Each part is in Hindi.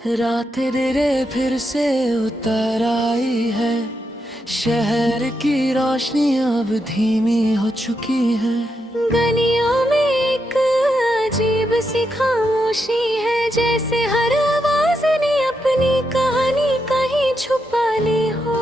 रात तेरे फिर से उतर आई है, शहर की रोशनी अब धीमी हो चुकी है। गलियों में एक अजीब सी खामोशी है, जैसे हर आवाज ने अपनी कहानी कहीं छुपा ली हो।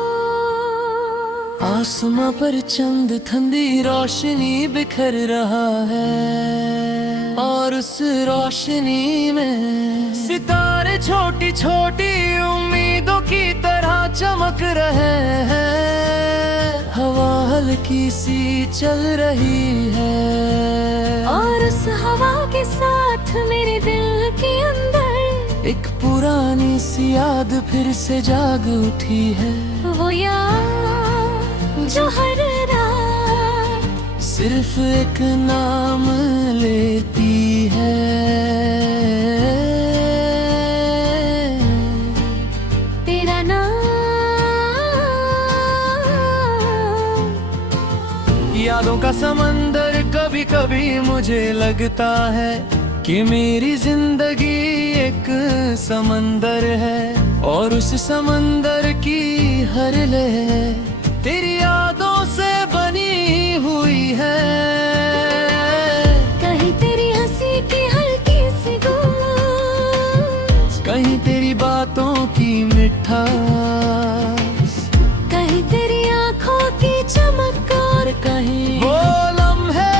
आसमां पर चंद ठंडी रोशनी बिखर रहा है, और उस रोशनी में सितारे छोटी छोटी उम्मीदों की तरह चमक रहे हैं। हवा हल्की सी चल रही है, और उस हवा के साथ मेरे दिल के अंदर एक पुरानी सी याद फिर से जाग उठी है। वो याद जो हर रात सिर्फ एक नाम लेती है। तेरा नाम। यादों का समंदर कभी कभी मुझे लगता है कि मेरी जिंदगी एक समंदर है, और उस समंदर की हर लहर तेरी यादों से बनी हुई है। कहीं तेरी हंसी की हल्की सी गूंज, कहीं तेरी बातों की मिठास, कहीं तेरी आंखों की चमक, और कहीं वो लम्हे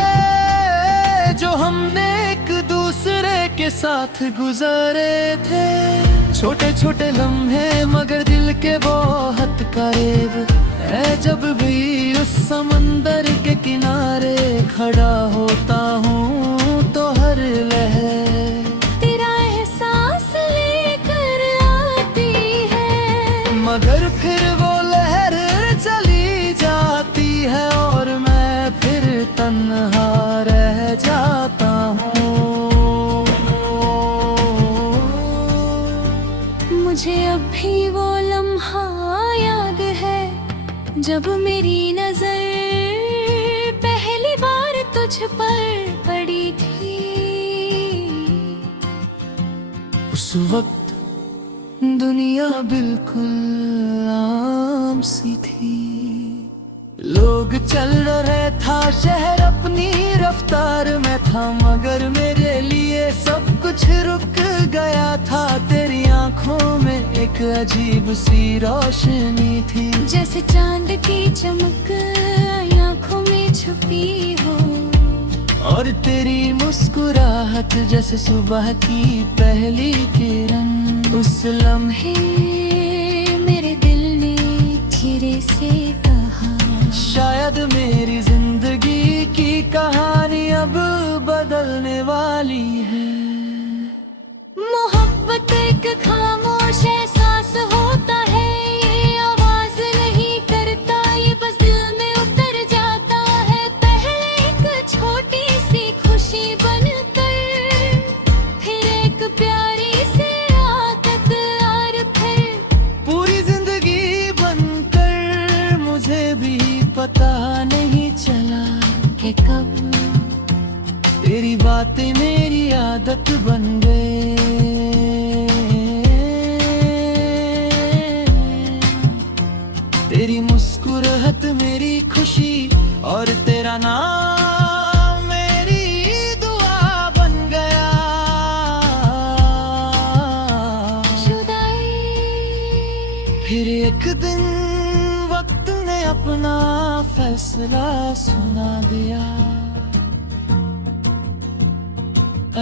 जो हमने एक दूसरे के साथ गुजारे थे। छोटे छोटे लम्हे मगर दिल के बहुत करीब है। जब भी उस समंदर के किनारे खड़ा होता हूँ तो हर लहर तेरा एहसास लेकर आती है, मगर फिर वो लहर चली जाती है, और मैं फिर तन्हा रह जाता हूँ। मुझे अब भी वो लम्हा याद है जब मेरी नजर पहली बार तुझ पर पड़ी थी। उस वक्त दुनिया बिल्कुल आम सी थी, लोग चल रहे था, शहर अपनी रफ्तार में था, मगर मेरे लिए सब कुछ रुक गया था। तेरी आंखों में एक अजीब सी रोशनी थी, जैसे चांद की चमक आंखों में छुपी हो, और तेरी मुस्कुराहट जैसे सुबह की पहली किरण। उस लम्हे मेरे दिल ने धीरे से कहा, शायद मेरी जिंदगी की कहानी अब बदलने वाली है। मोहब्बत एक खामोश एहसास होता है, ये आवाज नहीं करता, ये बस दिल में उतर जाता है। पहले एक छोटी सी खुशी बनकर, फिर एक प्यारी सी आदत, और फिर पूरी जिंदगी बनकर मुझे भी पता नहीं चला कि कब तेरी बातें मेरी आदत बन गए। तेरी मुस्कुराहट मेरी खुशी, और तेरा नाम मेरी दुआ बन गया। जुदाई। फिर एक दिन वक्त ने अपना फैसला सुना दिया,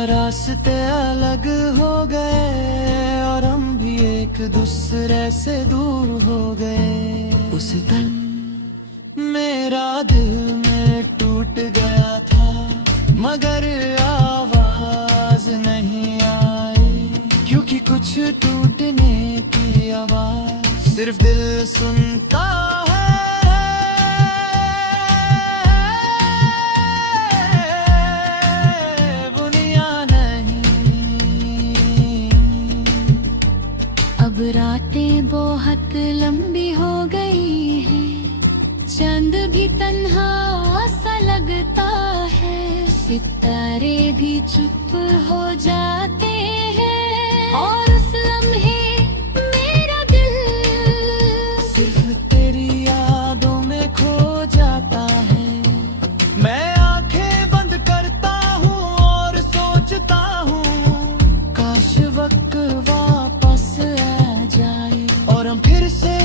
रास्ते अलग हो गए, और हम भी एक दूसरे से दूर हो गए। उस दिन मेरा दिल में टूट गया था, मगर आवाज नहीं आई, क्योंकि कुछ टूटने की आवाज सिर्फ दिल सुनता है। अब रातें बहुत लंबी हो गई हैं, चंद भी तन्हा सा लगता है, सितारे भी चुप हो जाते हैं, और उस लम्हे मेरा दिल सिर्फ तेरी यादों में खो जाता है। मैं आंखें बंद करता हूँ और सोचता हूँ, काश वक्त वापस आ जाए और हम फिर से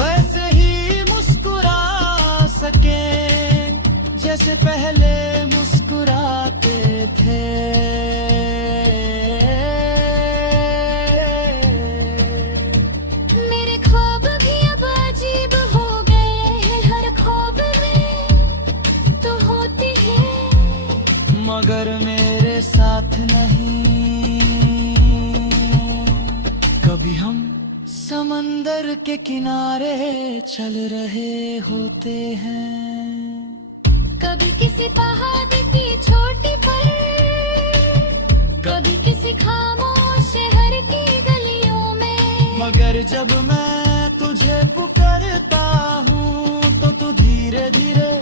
वैसे ही मुस्कुरा सके जैसे पहले मुस्कुराते थे। मेरे ख्वाब भी अब अजीब हो गए हैं, हर ख्वाब में तो होती है मगर मेरे साथ नहीं। कभी हम समंदर के किनारे चल रहे होते हैं, कभी किसी पहाड़ की चोटी पर, कभी किसी खामोश शहर की गलियों में। मगर जब मैं तुझे पुकारता हूँ तो तू धीरे धीरे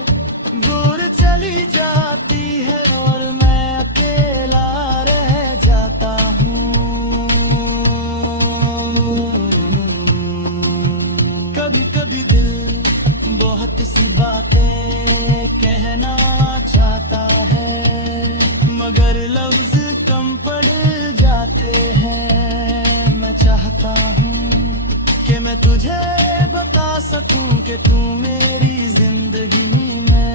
दूर चली जाती है और मैं अकेला रह जाता हूँ। कभी कभी दिल बहुत सी बातें कहना चाहता है, मगर लफ्ज कम पड़ जाते हैं। मैं चाहता हूँ कि मैं तुझे बता सकूं कि तू मेरी जिंदगी में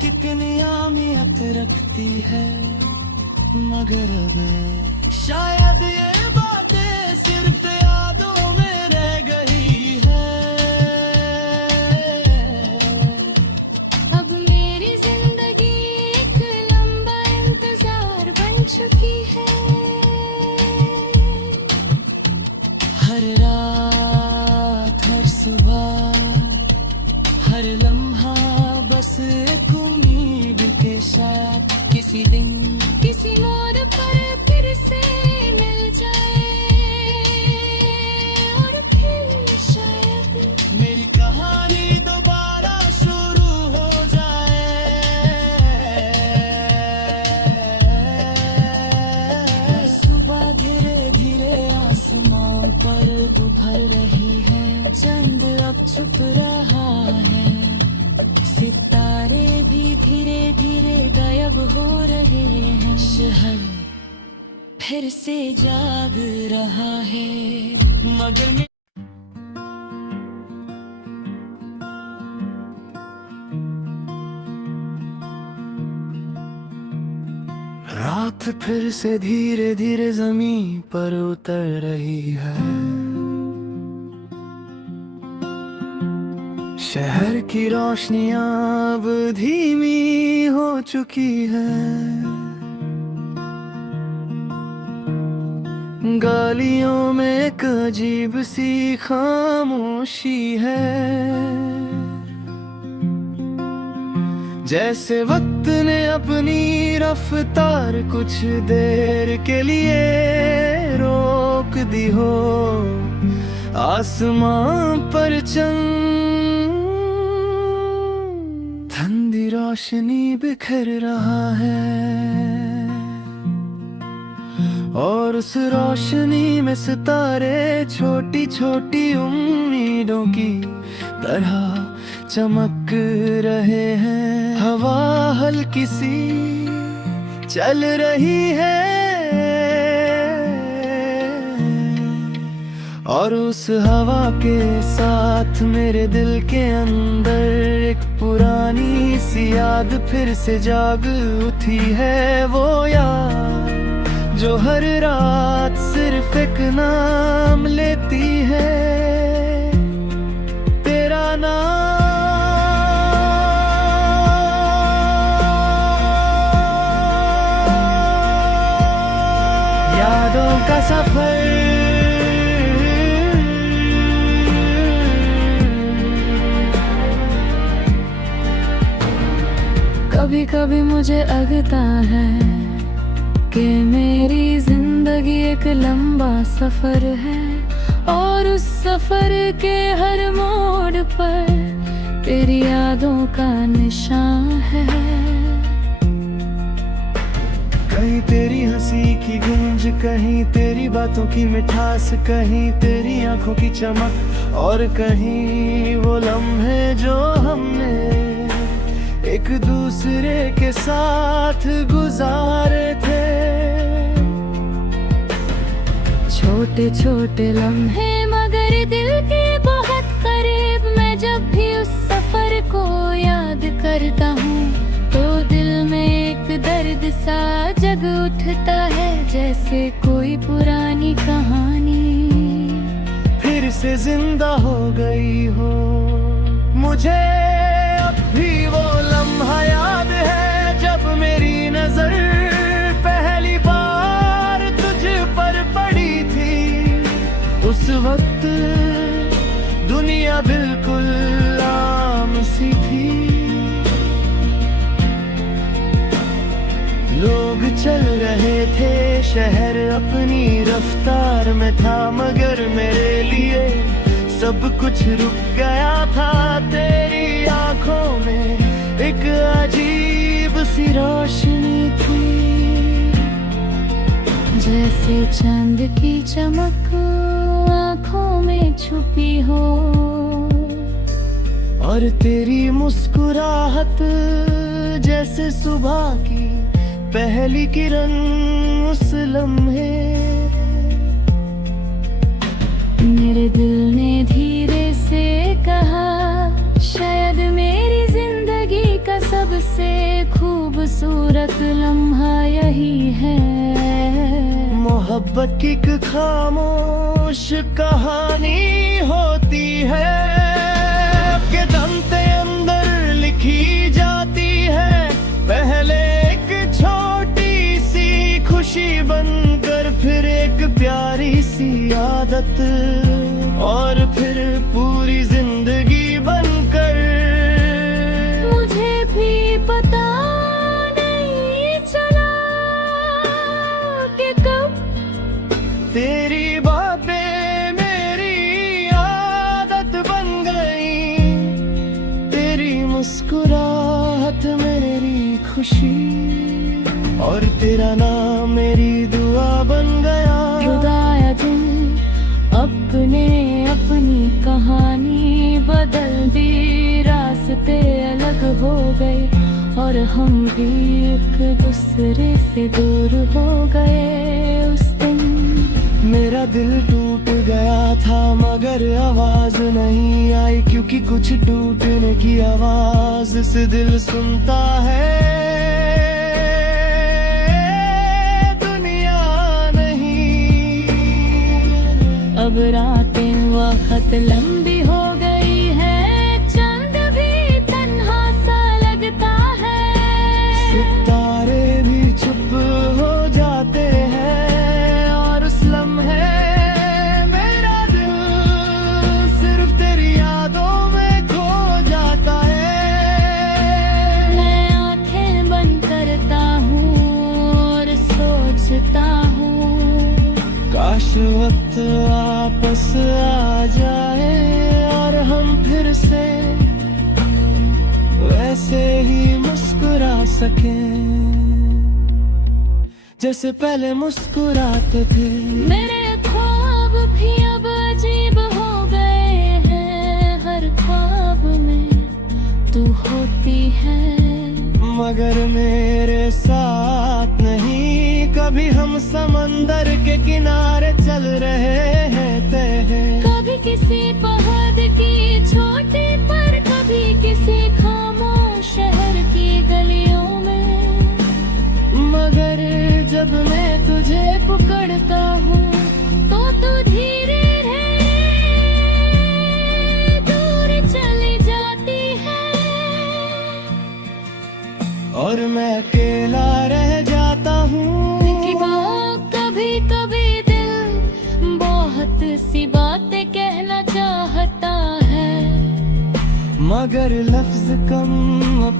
कितनी अहमियत रखती है। मगर अब शायद ये बातें सिर्फ यादों में रह गई है। अब मेरी जिंदगी एक लंबा इंतजार बन चुकी है। हर रात हर सुबह हर लम्हा बस एक उम्मीद के साथ किसी दिन किसी मोड़ पर फिर से मिल जाए और फिर शायद मेरी कहानी दोबारा शुरू हो जाए। सुबह धीरे धीरे आसमान पर उभर रही है, चंद अब छुप रहा है, सितारे भी धीरे धीरे गायब हो रहे हैं। शहर फिर से जाग रहा है, मगर रात फिर से धीरे धीरे जमीन पर उतर रही है। शहर की रोशनियां अब धीमी हो चुकी है। गलियों में एक अजीब सी खामोशी है, जैसे वक्त ने अपनी रफ्तार कुछ देर के लिए रोक दी हो। आसमां पर चंद ठंडी रोशनी बिखर रहा है और उस रोशनी में सितारे छोटी छोटी उम्मीदों की तरह चमक रहे हैं। हवा हल्की सी चल रही है और उस हवा के साथ मेरे दिल के अंदर एक पुरानी सी याद फिर से जाग उठी है। वो याद जो हर रात सिर्फ एक नाम लेती है, तेरा नाम। यादों का सफर कभी कभी मुझे लगता है कि मेरी जिंदगी एक लंबा सफर है और उस सफर के हर मोड़ पर तेरी यादों का निशान है। तेरी हंसी की गूंज कहीं, तेरी बातों की मिठास कहीं, तेरी आंखों की चमक और कहीं वो लम्हे जो हमने एक दूसरे के साथ गुजारे थे। छोटे छोटे लम्हे मगर दिल के बहुत करीब, मैं जब भी उस सफर को याद करता हूँ तो दिल में एक दर्द सा जग उठता है, जैसे कोई पुरानी कहानी फिर से जिंदा हो गई हो। मुझे अब भी वो लम्हा याद है जब मेरी नजर पहली बार तुझ पर पड़ी थी। उस वक्त दुनिया बिल्कुल आम सी थी, लोग चल रहे थे, शहर अपनी रफ्तार में था, मगर मेरे लिए सब कुछ रुक गया था। तेरी आंखों में एक अजीब सी रोशनी थी, जैसे चांद की चमक आँखों में छुपी हो। और तेरी मुस्कुराहट जैसे सुबह की पहली किरण उस लम्हे। मेरे दिल ने धीरे से कहा, शायद मेरी जिंदगी का सबसे खूबसूरत लम्हा यही है। मोहब्बत की एक खामोश कहानी होती है, के दम के अंदर लिखी जाती है। पहले एक छोटी सी खुशी बनकर, फिर एक प्यारी सी आदत, और फिर पूरी जिंदगी बनकर। मुझे भी पता नहीं चला कि कब तेरी बातें मेरी आदत बन गई, तेरी मुस्कुराहट मेरी खुशी, और तेरा नाम मेरी दुआ बन गया। खुदाया तुम अपने अपनी कहानी बदल दी, रास्ते अलग हो गए और हम भी एक दूसरे से दूर हो गए। उस दिन मेरा दिल टूट गया था, मगर आवाज नहीं आई, क्योंकि कुछ टूटने की आवाज से दिल सुनता है, दुनिया नहीं। अब रातें वक्त लंबी हो गई है, चंद भी तन्हा सा लगता है। सितारे भी चुप हो जाते हैं, और उस लम्हे मेरा दिल सिर्फ तेरी यादों में खो जाता है। मैं आंखें बंद करता हूँ और सोचता हूँ, काश वक्त वापस आ जाए और हम फिर से वैसे ही मुस्कुरा सकें जैसे पहले मुस्कुराते थे। मेरे ख्वाब भी अब अजीब हो गए हैं, हर ख्वाब में तू होती है, मगर मेरे साथ नहीं। कभी हम समंदर के किनारे चल रहे हैं तय, कभी किसी पहाड़ की छोटी पर, कभी किसी खामोश शहर की गलियों में। मगर जब मैं तुझे पकड़ता हूँ तो तू धीरे दूर चली जाती है, और मैं अकेला रह जाता हूँ। कभी कभी दिल बहुत सी बातें कहना चाहता है, मगर लफ्ज कम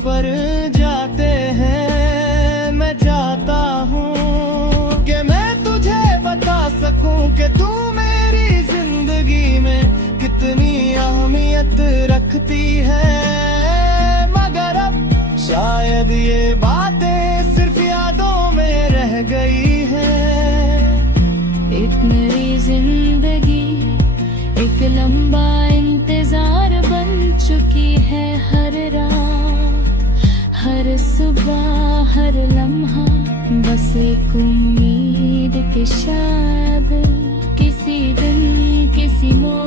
पर जाते हैं। मैं चाहता हूँ कि मैं तुझे बता सकूं कि तू मेरी जिंदगी में कितनी अहमियत रखती है, मगर अब शायद ये बातें सिर्फ यादों में रह गई। सुबह हर लम्हा बस एक उम्मीद के शायद किसी दिन किसी मोड़